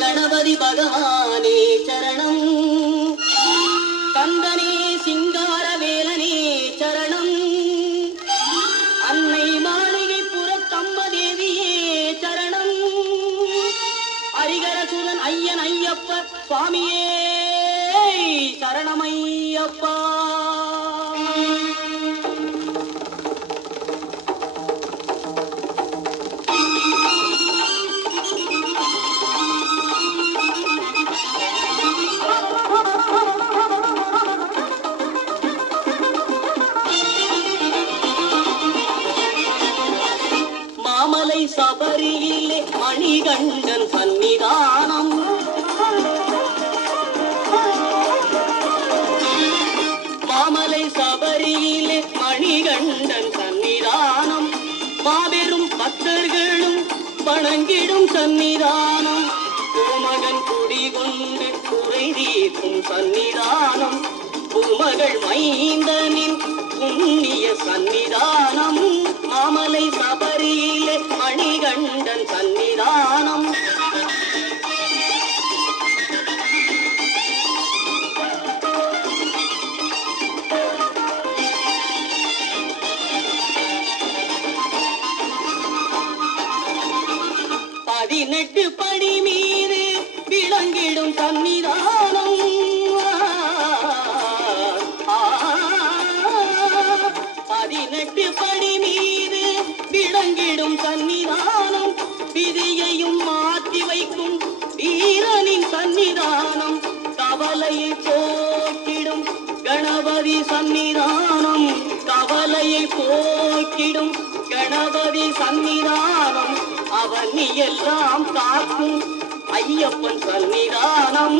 கணபதி பகவானே சரணம். கந்தனே சிங்கார வேலனே சரணம். அன்னை மாளிகை புறத்தம்ம தேவியே சரணம் ஹரிகரசுதன் ஐயன் ஐயப்ப சுவாமியே சரணமையப்பா. சபரியிலே மணிகண்டன் சன்னிதானம் மாமலை சபரியிலே மணிகண்டன் சன்னிதானம் மாபெரும் பக்தர்களும் வணங்கிடும் சன்னிதானம் பூமகன் குடிகொண்டு குறை தீர்க்கும் சன்னிதானம் பூமகள் மைந்தனின் புண்ணிய சன்னிதானம் ஞானம். பதினெட்டு படி சன்னிதானம் கவலையை போக்கிடும். கணபதி சன்னிதானம் அவன் எல்லாம் காக்கும். ஐயப்பன் சன்னிதானம்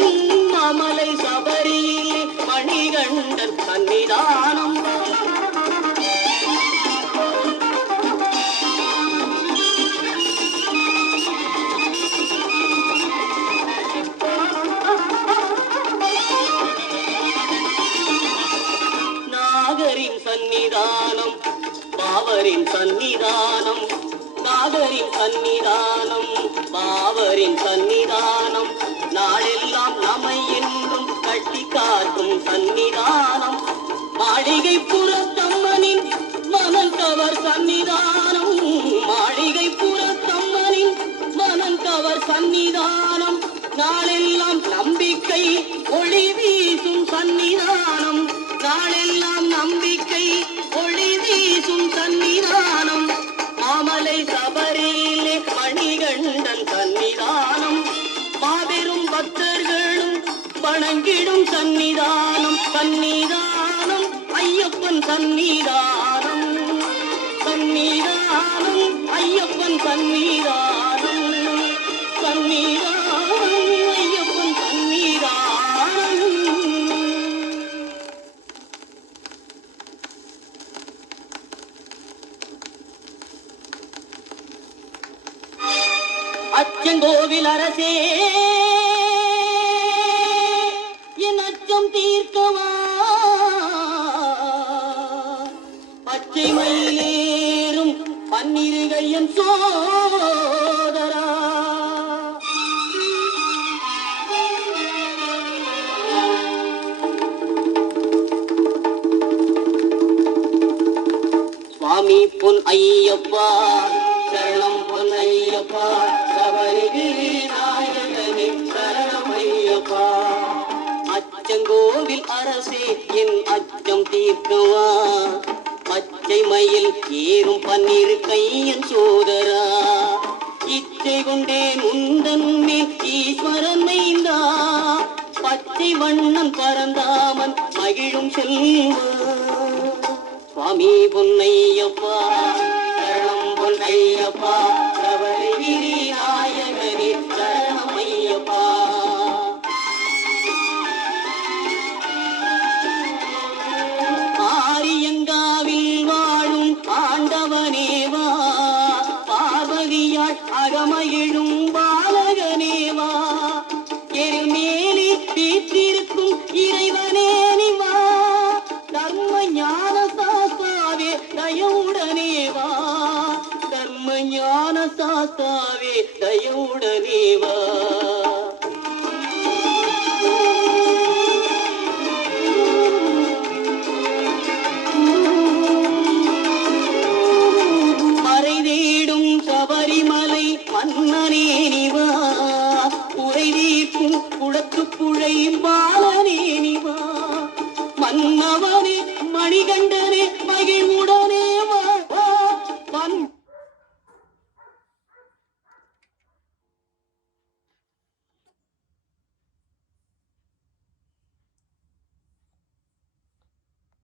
அமலை சபரியிலே மணிகண்டன் சன்னிதானம் சன்னிதானம் பாவரின் சன்னிதானம் நாகரின் சன்னிதானம் பாவரின் சன்னிதானம். வணங்கிடும் சன்னிதானம் சன்னிதானம் ஐயப்பன் சன்னிதானம் சன்னிதானம் ஐயப்பன் சன்னிதானம் சன்னிதானம் ஐயப்பன் சன்னிதானம் அச்சங்கோவில் அரசே என் சோதரா. சுவாமி பொன் ஐயப்பா சரணம் பொன் ஐயப்பா சபரிகிரி நாயகனே சரணம் ஐயப்பா. அச்சங்கோவில் அரசே என் அச்சம் தீர்க்கவா. பச்சை மயில் ஏறும் பன்னீர் கையன் சோதரா. இச்சை கொண்டேன் உந்தன் மேல் ஈஸ்வரன் மைந்தா பச்சை வண்ணம் பரந்தாமன் மகிழும் செல்வா. சுவாமி பொன்னையப்பா சரணம் பொன்னையப்பா. பார்வதியாள் அகமகிழும் பாலகனேவா எருமேலி வீற்றிருக்கும் இறைவனே நிவா தர்ம ஞான சாஸ்தாவே தயவுடனேவா தர்ம ஞான சாஸ்தாவே தயவுடனேவா செய்வா